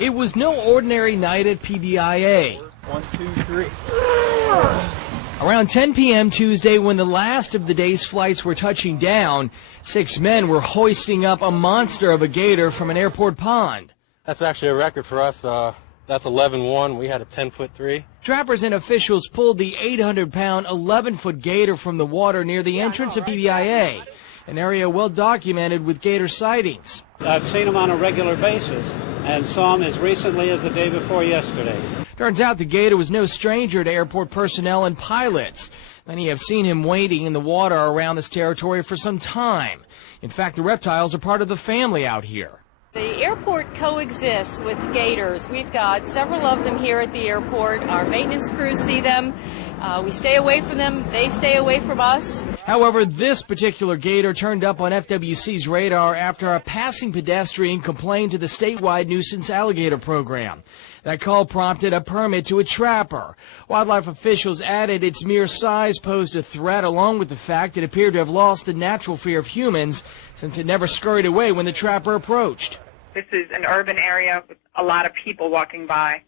It was no ordinary night at PBIA. 1, 2, 3. Around 10 p.m. Tuesday, when the last of the day's flights were touching down, 6 men were hoisting up a monster of a gator from an airport pond. That's actually a record for us. That's 11-1. We had a 10-foot 3. Trappers and officials pulled the 800-pound, 11-foot gator from the water near the entrance of PBIA, an area well documented with gator sightings. I've seen them on a regular basis and saw them as recently as the day before yesterday. Turns out the gator was no stranger to airport personnel and pilots. Many have seen him wading in the water around this territory for some time. In fact, the reptiles are part of the family out here. The airport coexists with gators. We've got several of them here at the airport. Our maintenance crews see them. We stay away from them. They stay away from us. However, this particular gator turned up on FWC's radar after a passing pedestrian complained to the statewide nuisance alligator program. That call prompted a permit to a trapper. Wildlife officials added its mere size posed a threat, along with the fact it appeared to have lost the natural fear of humans since it never scurried away when the trapper approached. This is an urban area with a lot of people walking by,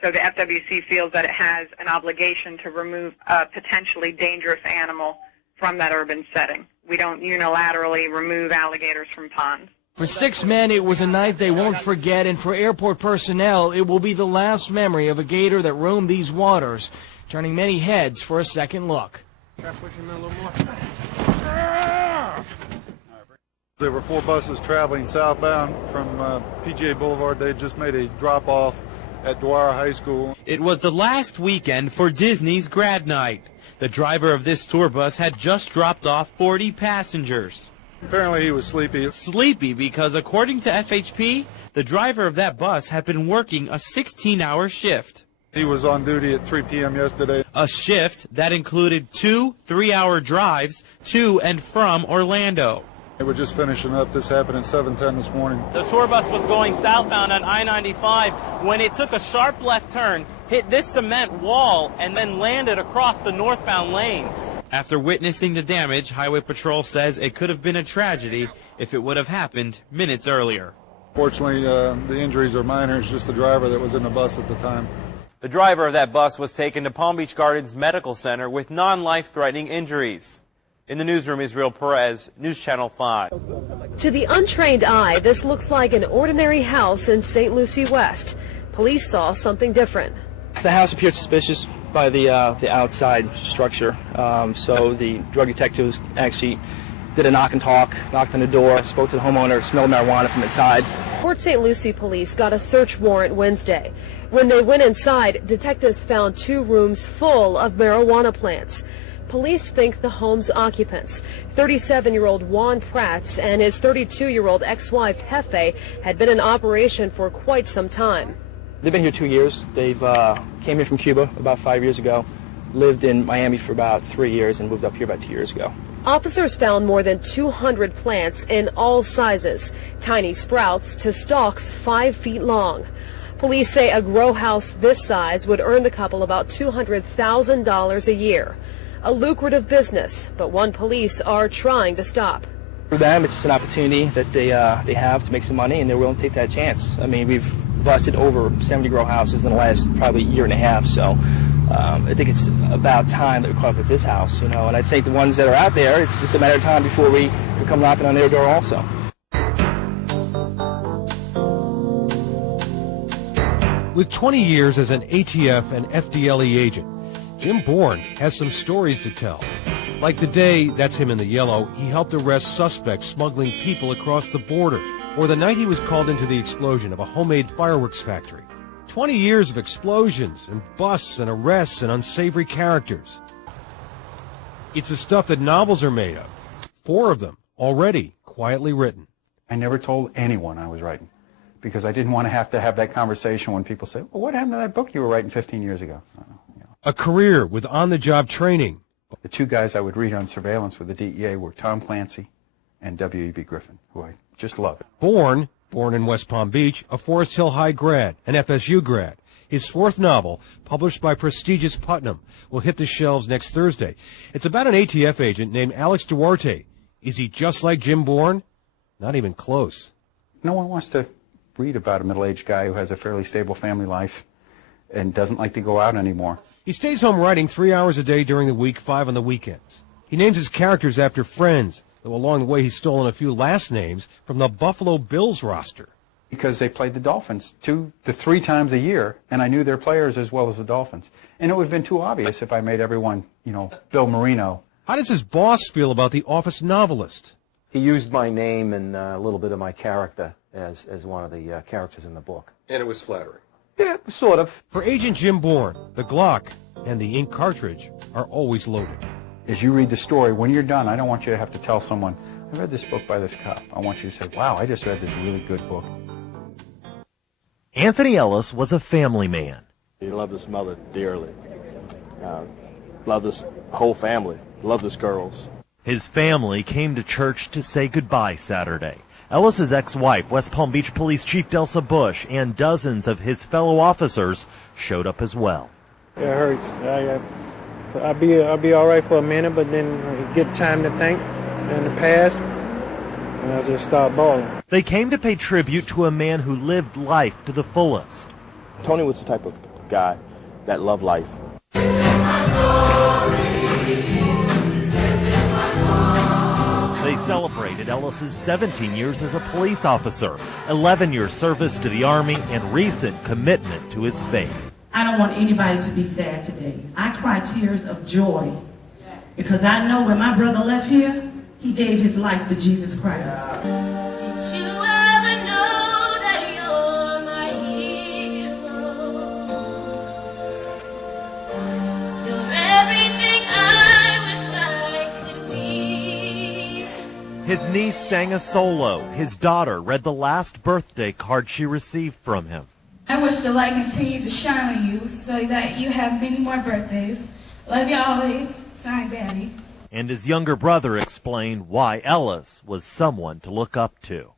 so the FWC feels that it has an obligation to remove a potentially dangerous animal from that urban setting. We don't unilaterally remove alligators from ponds. For 6 men, it was a night they won't forget, and for airport personnel, it will be the last memory of a gator that roamed these waters, turning many heads for a second look. There were 4 buses traveling southbound from PGA Boulevard. They just made a drop-off at Dwyer High School. It was the last weekend for Disney's grad night. The driver of this tour bus had just dropped off 40 passengers. Apparently he was sleepy. Sleepy because, according to FHP, the driver of that bus had been working a 16-hour shift. He was on duty at 3 p.m. yesterday. A shift that included 2 3-hour drives to and from Orlando. They were just finishing up. This happened at 7:10 this morning. The tour bus was going southbound on I-95 when it took a sharp left turn, hit this cement wall, and then landed across the northbound lanes. After witnessing the damage, Highway Patrol says it could have been a tragedy if it would have happened minutes earlier. Fortunately, the injuries are minor. It's just the driver that was in the bus at the time. The driver of that bus was taken to Palm Beach Gardens Medical Center with non-life-threatening injuries. In the newsroom, Israel Perez, News Channel 5. To the untrained eye, this looks like an ordinary house in St. Lucie West. Police saw something different. The house appeared suspicious by the outside structure, so the drug detectives actually did a knock and talk, knocked on the door, spoke to the homeowner, smelled marijuana from inside. Port St. Lucie police got a search warrant Wednesday. When they went inside, detectives found 2 rooms full of marijuana plants. Police think the home's occupants, 37-year-old Juan Prats and his 32-year-old ex-wife Hefe, had been in operation for quite some time. They've been here 2 years. They've came here from Cuba about 5 years ago, lived in Miami for about 3 years, and moved up here about 2 years ago. Officers found more than 200 plants in all sizes, tiny sprouts to stalks 5 feet long. Police say a grow house this size would earn the couple about $200,000 a year. A lucrative business, but one police are trying to stop. For them, it's just an opportunity that they have to make some money, and they're willing to take that chance. I mean, we've busted over 70 grow houses in the last probably year and a half, so I think it's about time that we caught up with this house, you know, and I think the ones that are out there, it's just a matter of time before we come knocking on their door also. With 20 years as an ATF and FDLE agent, Jim Bourne has some stories to tell. Like the day, that's him in the yellow, he helped arrest suspects smuggling people across the border, or the night he was called into the explosion of a homemade fireworks factory. 20 years of explosions and busts and arrests and unsavory characters. It's the stuff that novels are made of. 4 of them already quietly written. I never told anyone I was writing because I didn't want to have that conversation when people say, well, what happened to that book you were writing 15 years ago? A career with on-the-job training. The 2 guys I would read on surveillance with the DEA were Tom Clancy and W.E.B. Griffin, who I just love. Born in West Palm Beach, a Forest Hill High grad, an FSU grad. His 4th novel, published by prestigious Putnam, will hit the shelves next Thursday. It's about an ATF agent named Alex Duarte. Is he just like Jim Bourne? Not even close. No one wants to read about a middle-aged guy who has a fairly stable family life and doesn't like to go out anymore. He stays home writing 3 hours a day during the week, 5 on the weekends. He names his characters after friends, though along the way he's stolen a few last names from the Buffalo Bills roster. Because they played the Dolphins 2 to 3 times a year, and I knew their players as well as the Dolphins. And it would have been too obvious if I made everyone, Bill Marino. How does his boss feel about the office novelist? He used my name and a little bit of my character as one of the characters in the book. And it was flattering. Yeah, sort of. For Agent Jim Bourne, the Glock and the ink cartridge are always loaded. As you read the story, when you're done, I don't want you to have to tell someone, I read this book by this cop. I want you to say, wow, I just read this really good book. Anthony Ellis was a family man. He loved his mother dearly. Loved his whole family. Loved his girls. His family came to church to say goodbye Saturday. Ellis's ex-wife, West Palm Beach Police Chief Delsa Bush, and dozens of his fellow officers showed up as well. It hurts. I'll be all right for a minute, but then I get time to think in the past, and I just start bawling. They came to pay tribute to a man who lived life to the fullest. Tony was the type of guy that loved life. They celebrated Ellis's 17 years as a police officer, 11 years service to the Army, and recent commitment to his faith. I don't want anybody to be sad today. I cry tears of joy because I know when my brother left here, he gave his life to Jesus Christ. Did you ever know that you're my hero? You're everything I wish I could be. His niece sang a solo. His daughter read the last birthday card she received from him. I wish the light continued to shine on you so that you have many more birthdays. Love you always. Signed, Daddy. And his younger brother explained why Ellis was someone to look up to.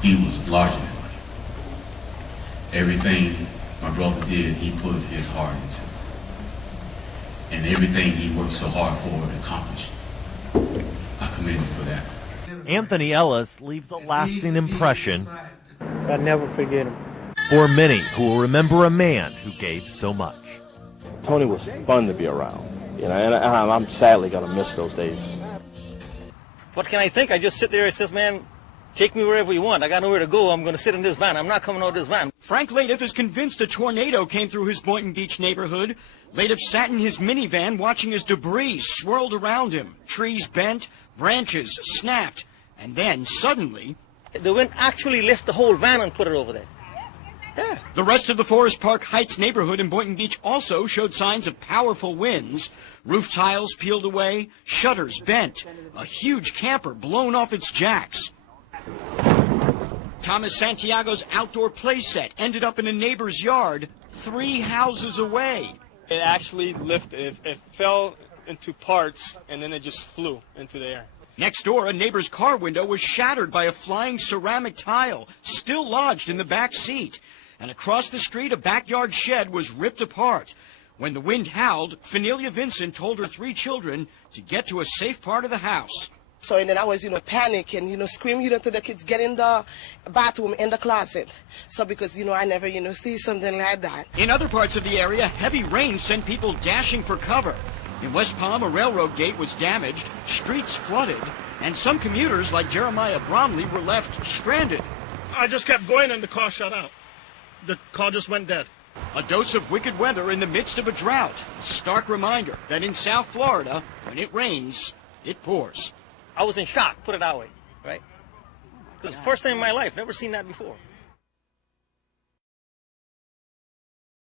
He was larger than life. Everything my brother did, he put his heart into. And everything he worked so hard for and accomplished, I commend him for that. Anthony Ellis leaves a lasting impression. I never forget him. For many who will remember a man who gave so much. Tony was fun to be around, and I'm sadly going to miss those days. What can I think? I just sit there and says, man, take me wherever you want. I got nowhere to go. I'm going to sit in this van. I'm not coming out of this van. Frank Latiff is convinced a tornado came through his Boynton Beach neighborhood. Latiff sat in his minivan watching as debris swirled around him. Trees bent, branches snapped, and then suddenly... The wind actually lifted the whole van and put it over there. Yeah. The rest of the Forest Park Heights neighborhood in Boynton Beach also showed signs of powerful winds. Roof tiles peeled away, shutters bent, a huge camper blown off its jacks. Thomas Santiago's outdoor play set ended up in a neighbor's yard 3 houses away. It actually lifted. It fell into parts, and then it just flew into the air. Next door, a neighbor's car window was shattered by a flying ceramic tile, still lodged in the back seat. And across the street, a backyard shed was ripped apart. When the wind howled, Finelia Vincent told her 3 children to get to a safe part of the house. So and then I was, panicking, screaming, to the kids, get in the bathroom, in the closet. So because, I never, see something like that. In other parts of the area, heavy rain sent people dashing for cover. In West Palm, a railroad gate was damaged, streets flooded, and some commuters, like Jeremiah Bromley, were left stranded. I just kept going and the car shut out. The car just went dead. A dose of wicked weather in the midst of a drought. A stark reminder that in South Florida, when it rains, it pours. I was in shock, put it that way, right? It was the first time in my life, never seen that before.